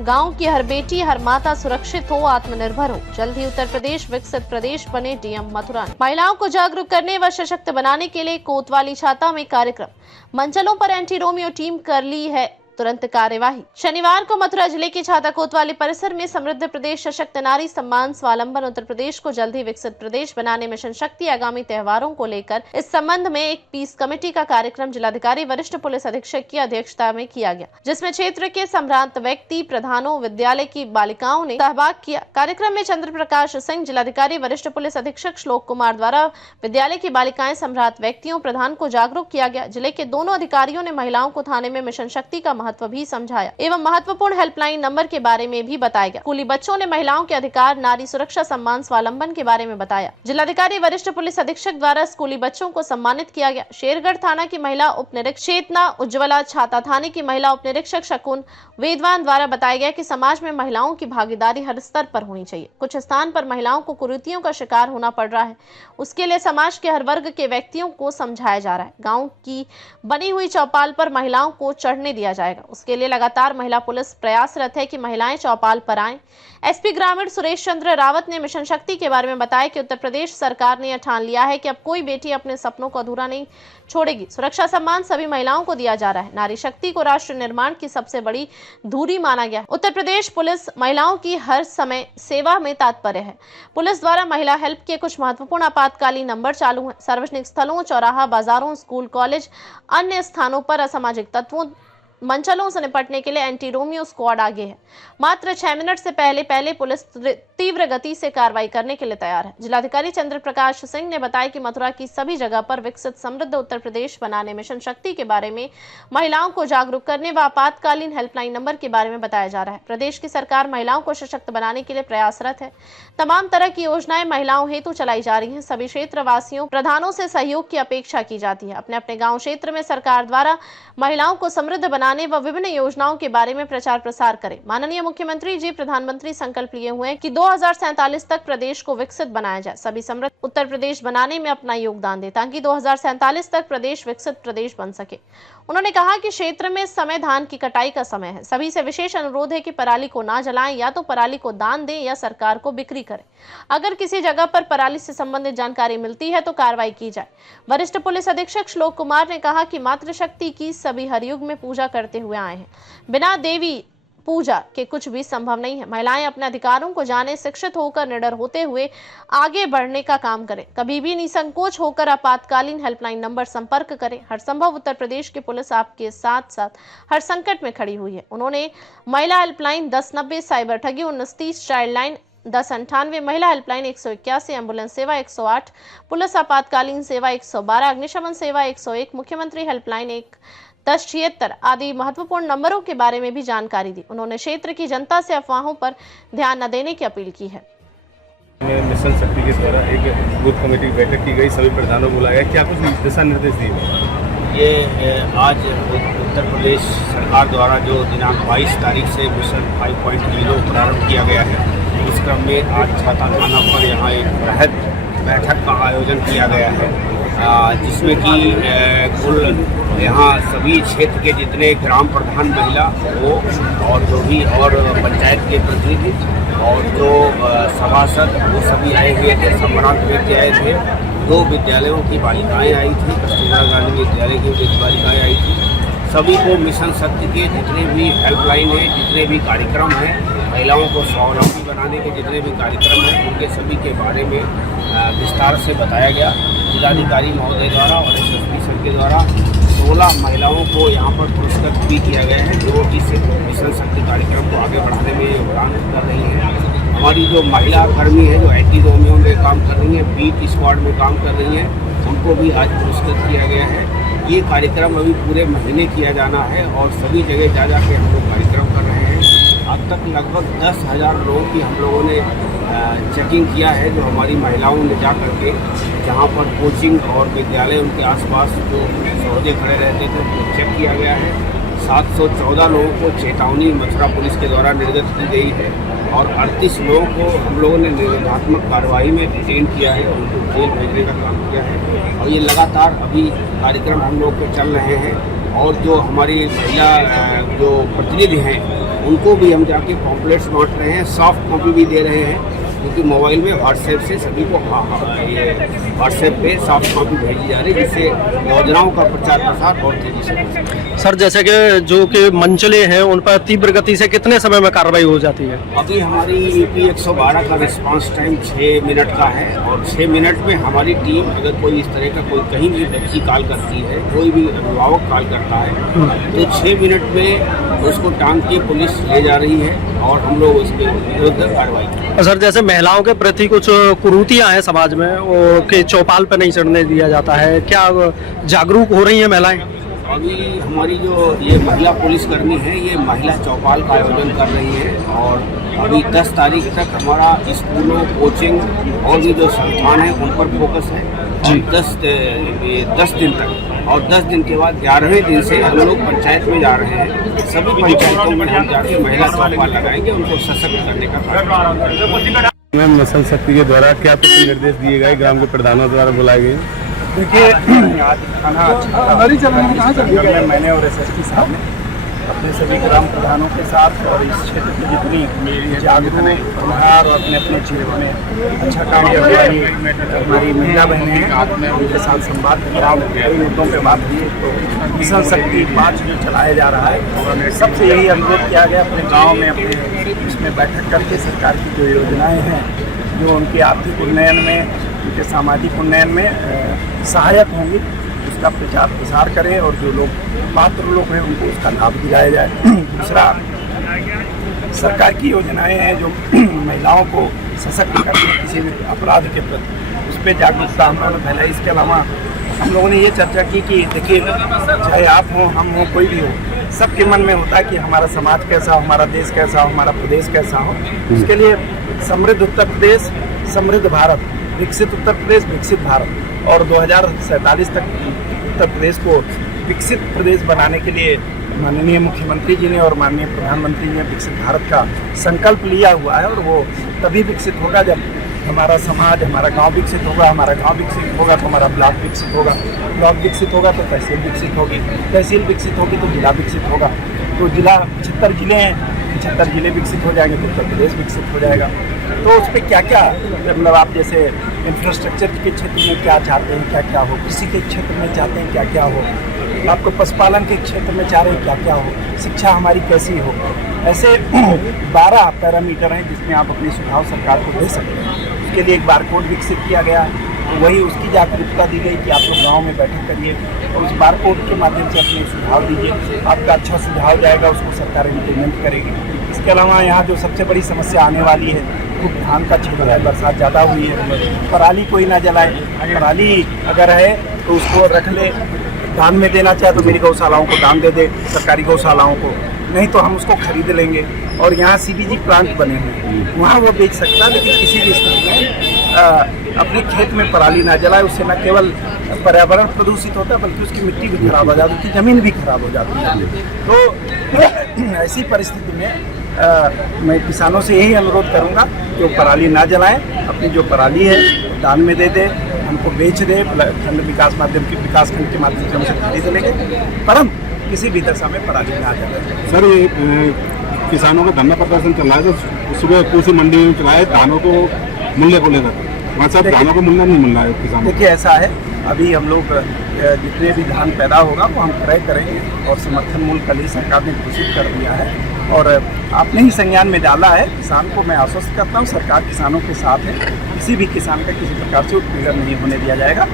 गांव की हर बेटी हर माता सुरक्षित हो, आत्मनिर्भर हो। जल्द ही उत्तर प्रदेश विकसित प्रदेश बने डीएम मथुरा ने। महिलाओं को जागरूक करने व सशक्त बनाने के लिए कोतवाली छाता में कार्यक्रम। मंचलों पर एंटी रोमियो टीम कर ली है तुरंत कार्यवाही। शनिवार को मथुरा जिले के छाता कोतवाली परिसर में समृद्ध प्रदेश सशक्त नारी सम्मान स्वावलंबन उत्तर प्रदेश को जल्द ही विकसित प्रदेश बनाने मिशन शक्ति आगामी त्योहारों को लेकर इस संबंध में एक पीस कमेटी का कार्यक्रम जिलाधिकारी वरिष्ठ पुलिस अधीक्षक की अध्यक्षता में किया गया, जिसमें क्षेत्र के सम्भ्रांत व्यक्ति, प्रधानों, विद्यालय की बालिकाओं ने सहभाग किया। कार्यक्रम में चंद्र प्रकाश सिंह, जिलाधिकारी वरिष्ठ पुलिस अधीक्षक श्लोक कुमार द्वारा विद्यालय की बालिकाएं, सम्भ्रांत व्यक्तियों, प्रधान को जागरूक किया गया। जिले के दोनों अधिकारियों ने महिलाओं को थाने में मिशन शक्ति का महत्व भी समझाया एवं महत्वपूर्ण हेल्पलाइन नंबर के बारे में भी बताया गया। स्कूली बच्चों ने महिलाओं के अधिकार, नारी सुरक्षा, सम्मान स्वावलंबन के बारे में बताया। जिलाधिकारी वरिष्ठ पुलिस अधीक्षक द्वारा स्कूली बच्चों को सम्मानित किया गया। शेरगढ़ थाना की महिला उप निरीक्षक चेतना उज्ज्वला, छाता थाने की महिला उप निरीक्षक शकुन वेदवान द्वारा बताया गया कि समाज में महिलाओं की भागीदारी हर स्तर पर होनी चाहिए। कुछ स्थान पर महिलाओं को कुरीतियों का शिकार होना पड़ रहा है, उसके लिए समाज के हर वर्ग के व्यक्तियों को समझाया जा रहा है। गाँव की बनी हुई चौपाल पर महिलाओं को चढ़ने दिया जाएगा, उसके लिए लगातार महिला पुलिस प्रयासरत है कि महिलाएं चौपाल पर आएं। एसपी ग्रामीण सुरेश चंद्र रावत ने मिशन शक्ति के बारे में बताया कि उत्तर प्रदेश सरकार ने यह ठान लिया है कि अब कोई बेटी अपने सपनों को अधूरा नहीं छोड़ेगी। सुरक्षा सम्मान सभी महिलाओं को दिया जा रहा है। नारी शक्ति को राष्ट्र निर्माण की सबसे बड़ी धुरी माना गया है। उत्तर प्रदेश पुलिस महिलाओं की हर समय सेवा में तात्पर्य है। पुलिस द्वारा महिला हेल्प के कुछ महत्वपूर्ण आपातकालीन नंबर चालू हैं। सार्वजनिक स्थलों, चौराहा, बाजारों, स्कूल, कॉलेज, अन्य स्थानों पर असामाजिक तत्वों, मंचलों से निपटने के लिए एंटी रोमियो स्क्वाड आगे है। मात्र 6 मिनट से पहले पुलिस तीव्र गति से कार्रवाई करने के लिए तैयार है। जिलाधिकारी चंद्र प्रकाश सिंह ने बताया कि मथुरा की सभी जगह पर विकसित समृद्ध उत्तर प्रदेश बनाने मिशन शक्ति के बारे में महिलाओं को जागरूक करने व आपातकालीन हेल्पलाइन नंबर के बारे में बताया जा रहा है। प्रदेश की सरकार महिलाओं को सशक्त बनाने के लिए प्रयासरत है। तमाम तरह की योजनाएं महिलाओं हेतु चलाई जा रही है। सभी क्षेत्र वासियों, प्रधानों से सहयोग की अपेक्षा की जाती है। अपने अपने गाँव क्षेत्र में सरकार द्वारा महिलाओं को समृद्ध बनाने व विभिन्न योजनाओं के बारे में प्रचार प्रसार करें। माननीय मुख्यमंत्री जी, प्रधानमंत्री संकल्प लिए हुए हैं कि 2047 तक प्रदेश को विकसित बनाया जाए। सभी समृद्ध उत्तर प्रदेश बनाने में अपना योगदान दें ताकि 2047 तक प्रदेश विकसित प्रदेश बन सके। उन्होंने कहा कि क्षेत्र में समय धान की कटाई का समय है। सभी से विशेष अनुरोध है कि पराली को ना जलाएं, या तो पराली को दान दें या सरकार को बिक्री करें। अगर किसी जगह पर पराली से संबंधित जानकारी मिलती है तो कार्रवाई की जाए। वरिष्ठ पुलिस अधीक्षक श्लोक कुमार ने कहा कि मातृशक्ति की सभी हर युग में पूजा करते हुए आए हैं। बिना देवी पूजा के कुछ भी संभव नहीं है। महिलाएं अपने अधिकारों को जाने, शिक्षित होकर निडर होते हुए आगे बढ़ने का काम करें। कभी भी निसंकोच होकर आपातकालीन हेल्पलाइन नंबर संपर्क करें। हर संभव उत्तर प्रदेश की पुलिस आपके साथ साथ हर संकट में खड़ी हुई है। उन्होंने महिला हेल्पलाइन 1090, साइबर ठगी 1930, चाइल्ड लाइन 1098, महिला हेल्पलाइन 181, एम्बुलेंस सेवा 108, पुलिस आपातकालीन सेवा 112, अग्निशमन सेवा 101, मुख्यमंत्री हेल्पलाइन 1076 आदि महत्वपूर्ण नंबरों के बारे में भी जानकारी दी। उन्होंने क्षेत्र की जनता से अफवाहों पर ध्यान न देने की अपील की है। मिशन शक्ति के द्वारा एक बूथ कमेटी की बैठक की गई, सभी प्रधानों को बुलाया गया। क्या कुछ दिशा निर्देश दिए गए? ये आज उत्तर प्रदेश सरकार द्वारा जो दिनांक 22 तारीख से मिशन 5.0 प्रारंभ किया गया है, इस क्रम में आज छाता थाना पर यहाँ एक बृहद बैठक का आयोजन किया गया है, जिसमें कि कुल यहाँ सभी क्षेत्र के जितने ग्राम प्रधान महिला वो और जो भी और पंचायत के प्रतिनिधि और जो सभासद वो सभी आए हुए थे। सम्भ्रांत व्यक्ति आए थे। 2 विद्यालयों की बालिकाएं आई थी, कस्तूरबा गांधी विद्यालय की बालिकाएं आई थी। सभी को मिशन शक्ति के जितने भी हेल्पलाइन हैं, जितने भी कार्यक्रम हैं, महिलाओं को स्वावलंबी बनाने के जितने भी कार्यक्रम हैं, उनके सभी के बारे में विस्तार से बताया गया। जिलाधिकारी महोदय द्वारा और एसएसपी सर के द्वारा 16 महिलाओं को यहाँ पर पुरस्कृत भी किया गया है, जो कि मिशन शक्ति कार्यक्रम को आगे बढ़ाने में योगदान कर रही है। हमारी जो महिला कर्मी है, जो एंटी रोमियो में काम कर रही हैं, बीट स्क्वाड में काम कर रही हैं, उनको भी आज पुरस्कृत किया गया है। ये कार्यक्रम अभी पूरे महीने किया जाना है और सभी जगह जा के हम लोग कार्यक्रम कर रहे हैं। अब तक लगभग 10,000 लोगों की हम लोगों ने चेकिंग किया है, जो हमारी महिलाओं ने जा करके जहाँ पर कोचिंग और विद्यालय उनके आसपास जो सौदे खड़े रहते थे तो चेक किया गया है। 714 लोगों को चेतावनी मथुरा पुलिस के द्वारा निर्गत की गई है और 38 लोगों को हम लोगों ने निरोधात्मक कार्रवाई में डिटेन किया है, उनको जेल भेजने का काम किया है। और ये लगातार अभी कार्यक्रम हम लोग को चल रहे हैं। और जो हमारी महिला जो प्रतिनिधि हैं उनको भी हम जाके पॉम्पलेट्स बांट रहे हैं, सॉफ्ट कॉपी भी दे रहे हैं, क्योंकि मोबाइल में व्हाट्सएप से सभी को ये व्हाट्सएप पे सॉफ्ट कॉपी भेजी जा रही है, जिससे योजनाओं का प्रचार प्रसार बहुत तेजी से हो सके। सर, जैसे कि जो कि मंचले हैं उन पर तीव्र गति से कितने समय में कार्रवाई हो जाती है? अभी हमारी EP 112 का रिस्पांस टाइम 6 मिनट का है, और 6 मिनट में हमारी टीम अगर कोई इस तरह का कोई कहीं भी बच्ची कॉल करती है, कोई भी अभिभावक कॉल करता है, तो 6 मिनट में उसको टांग के पुलिस ले जा रही है और हम लोग उसके विरुद्ध कार्रवाई करें। सर, जैसे महिलाओं के प्रति कुछ कुरीतियां हैं समाज में, वो कि चौपाल पर नहीं चढ़ने दिया जाता है, क्या जागरूक हो रही हैं महिलाएं? अभी हमारी जो ये महिला पुलिसकर्मी है, ये महिला चौपाल का आयोजन कर रही है, और अभी 10 तारीख तक हमारा स्कूलों, कोचिंग और भी जो संस्थान है उन पर फोकस है, और 10 दिन तक, और 10 दिन के बाद 11वें दिन से हम लोग पंचायत में जा रहे हैं। सभी पंचायतों में हम जाके महिला चौपाल लगाएंगे, उनको सशक्त करने का कार्य। मैम, मिशन शक्ति के द्वारा क्या कुछ निर्देश दिए गए, ग्राम के प्रधानों द्वारा बुलाए गए? देखिए, आज खाना में मैंने और SSP साहब ने अपने सभी ग्राम प्रधानों के साथ और इस क्षेत्र की जितनी जागरूक व्यवहार और अपने अपने क्षेत्र में अच्छा काम करने वाली हमारी महिला बहनें हैं, उनके साथ संवाद करा, कई मुद्दों पर बात की। तो मिशन शक्ति 5 जो चलाया जा रहा है, और सबसे यही अनुरोध किया गया अपने गाँव में अपने इसमें बैठक करके सरकार की जो योजनाएँ हैं, जो उनके आर्थिक उन्नयन में, उनके सामाजिक उन्नयन में सहायक होंगी, उसका प्रचार प्रसार करें, और जो लोग पात्र लोग हैं उनको उसका लाभ दिलाया जाए। दूसरा, सरकार की योजनाएं हैं जो महिलाओं को सशक्त करती है किसी भी अपराध के प्रति, उस पर जागरूकता हम लोगों ने फैलाई। इसके अलावा हम लोगों ने ये चर्चा की कि देखिए, चाहे आप हों, हम हों, कोई भी हो, सबके मन में होता है कि हमारा समाज कैसा हो, हमारा देश कैसा हो, हमारा प्रदेश कैसा हो। उसके लिए समृद्ध उत्तर प्रदेश, समृद्ध भारत, विकसित उत्तर प्रदेश, विकसित भारत, और 2047 तक उत्तर प्रदेश को विकसित प्रदेश बनाने के लिए माननीय मुख्यमंत्री जी ने और माननीय प्रधानमंत्री जी ने विकसित भारत का संकल्प लिया हुआ है। और वो तभी विकसित होगा जब हमारा समाज, हमारा गांव विकसित होगा, हमारा गांव विकसित होगा तो हमारा ब्लॉक विकसित होगा, ब्लॉक विकसित होगा तो तहसील विकसित होगी, तहसील विकसित होगी तो जिला विकसित होगा, तो जिला 75 जिले हैं, 75 जिले विकसित हो जाएंगे तो उत्तर प्रदेश विकसित हो जाएगा। तो उस पर क्या क्या, मतलब आप जैसे इंफ्रास्ट्रक्चर के क्षेत्र में क्या चाहते हैं, क्या क्या हो, कृषि के क्षेत्र में चाहते हैं क्या क्या हो, आपको पशुपालन के क्षेत्र में चाह रहे हैं क्या क्या हो, शिक्षा हमारी कैसी हो, ऐसे 12 पैरामीटर हैं जिसमें आप अपने सुझाव सरकार को दे सकते हैं। उसके लिए एक बारकोड विकसित किया गया, तो वही उसकी जागरूकता दी गई कि आप लोग गाँव में बैठक करिए और उस बारकोड के माध्यम से अपने सुझाव दीजिए, आपका अच्छा सुझाव जाएगा, उसको सरकार इम्प्लीमेंट करेगी। इसके अलावा यहाँ जो सबसे बड़ी समस्या आने वाली है, खूब धान का क्षेत्र है, बरसात ज़्यादा हुई है, पराली कोई ना जलाए, पराली अगर है तो उसको रख ले, दान में देना चाहे तो मेरी गौशालाओं को दान दे दे, सरकारी गौशालाओं को, नहीं तो हम उसको खरीद लेंगे। और यहाँ CBG प्लांट बने हुए हैं, वहाँ वो बेच सकता है, लेकिन किसी भी स्थिति में अपने खेत में पराली ना जलाए। उससे न केवल पर्यावरण प्रदूषित होता है बल्कि उसकी मिट्टी भी खराब हो जाती है, उसकी ज़मीन भी खराब हो जाती है। तो ऐसी परिस्थिति में मैं किसानों से यही अनुरोध करूंगा कि वो पराली ना जलाएं, अपनी जो पराली है दान में दे दे, हमको बेच दे, खंड विकास माध्यम के विकास खंड के माध्यम से हमसे खरीद लेंगे, परम किसी भी दशा में पराली ना जलाएं। सर, ये किसानों का धरना प्रदर्शन चल रहा है, तो सुबह कृषि मंडी में चलाए धानों को मूल्य को लेकर, वहाँ साहब धानों को मूल्य नहीं मिल रहा है किसानों। देखिए, ऐसा है, अभी हम लोग जितने भी धान पैदा होगा वो हम क्रय करेंगे, और समर्थन मूल्य कल ही सरकार ने घोषित कर दिया है, और आपने ही संज्ञान में डाला है। किसान को मैं आश्वस्त करता हूँ, सरकार किसानों के साथ है, किसी भी किसान का किसी प्रकार से उत्पीड़न नहीं होने दिया जाएगा,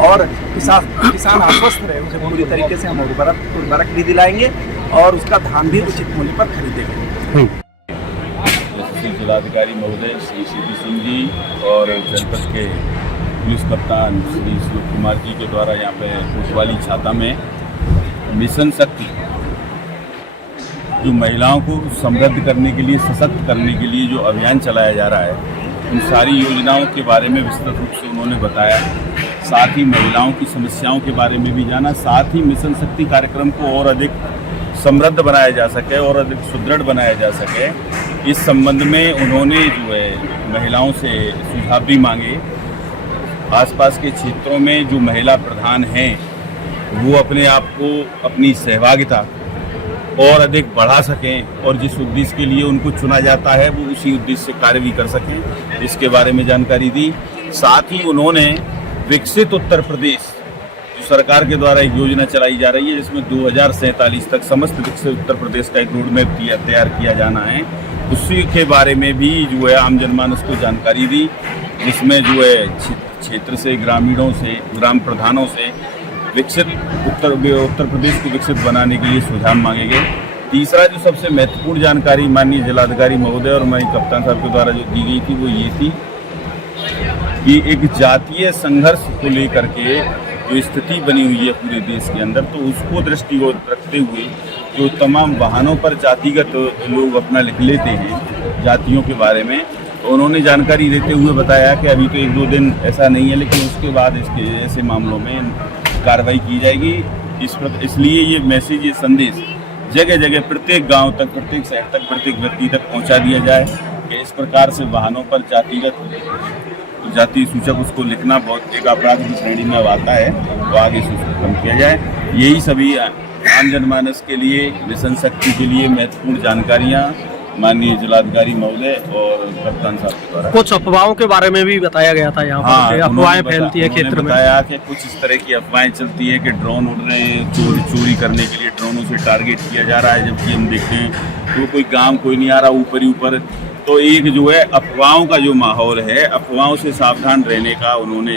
और किसान आश्वस्त रहे, उसे पूरी तरीके से हम उर्वरक भी दिलाएंगे और उसका धान भी उचित मूल्य पर खरीदेंगे। जिलाधिकारी महोदय श्री CP सिंह जी और जनपद के पुलिस कप्तान श्री श्लोक कुमार जी के द्वारा यहाँ पे कोतवाली छाता में मिशन शक्ति, जो महिलाओं को समृद्ध करने के लिए, सशक्त करने के लिए जो अभियान चलाया जा रहा है, उन सारी योजनाओं के बारे में विस्तृत रूप से उन्होंने बताया। साथ ही महिलाओं की समस्याओं के बारे में भी जाना, साथ ही मिशन शक्ति कार्यक्रम को और अधिक समृद्ध बनाया जा सके और अधिक सुदृढ़ बनाया जा सके, इस संबंध में उन्होंने जो है महिलाओं से सुझाव भी मांगे। आसपास के क्षेत्रों में जो महिला प्रधान हैं वो अपने आप को, अपनी सहभागिता और अधिक बढ़ा सकें और जिस उद्देश्य के लिए उनको चुना जाता है वो उसी उद्देश्य से कार्य भी कर सकें, इसके बारे में जानकारी दी। साथ ही उन्होंने विकसित उत्तर प्रदेश जो सरकार के द्वारा एक योजना चलाई जा रही है जिसमें 2047 तक समस्त विकसित उत्तर प्रदेश का एक रोड मैप तैयार किया जाना है, उसी के बारे में भी जो है आम जनमानस को जानकारी दी, जिसमें जो है क्षेत्र से, ग्रामीणों से, ग्राम प्रधानों से विकसित उत्तर प्रदेश को विकसित बनाने के लिए सुझाव मांगे गए। तीसरा जो सबसे महत्वपूर्ण जानकारी माननीय जिलाधिकारी महोदय और हमारी कप्तान साहब के द्वारा जो दी गई थी वो ये थी कि एक जातीय संघर्ष को लेकर के जो स्थिति बनी हुई है पूरे देश के अंदर, तो उसको दृष्टिगत रखते हुए जो तमाम वाहनों पर जातिगत लोग अपना लिख लेते हैं जातियों के बारे में, तो उन्होंने जानकारी देते हुए बताया कि अभी तो 1-2 दिन ऐसा नहीं है, लेकिन उसके बाद इसके ऐसे मामलों में कार्रवाई की जाएगी। इसलिए ये मैसेज, ये संदेश जगह जगह प्रत्येक गांव तक, प्रत्येक शहर तक, प्रत्येक व्यक्ति तक पहुंचा दिया जाए कि इस प्रकार से वाहनों पर जाति सूचक उसको लिखना बहुत एक अपराध की श्रेणी में आता है, तो आगे से उसको कम किया जाए। यही सभी आम जनमानस के लिए, मिशन शक्ति के लिए महत्वपूर्ण जानकारियाँ माननीय जिलाधिकारी महोदय और कप्तान साहब के द्वारा। कुछ अफवाहों के बारे में भी बताया गया था यहाँ पर कि अफवाहें फैलती है क्षेत्र में। बताया कि कुछ इस तरह की अफवाहें चलती है कि ड्रोन उड़ रहे हैं, चोरी करने के लिए ड्रोनों से टारगेट किया जा रहा है, जबकि हम देखते हैं तो कोई काम कोई नहीं आ रहा, ऊपर ही ऊपर। तो एक जो है अफवाहों का जो माहौल है, अफवाहों से सावधान रहने का उन्होंने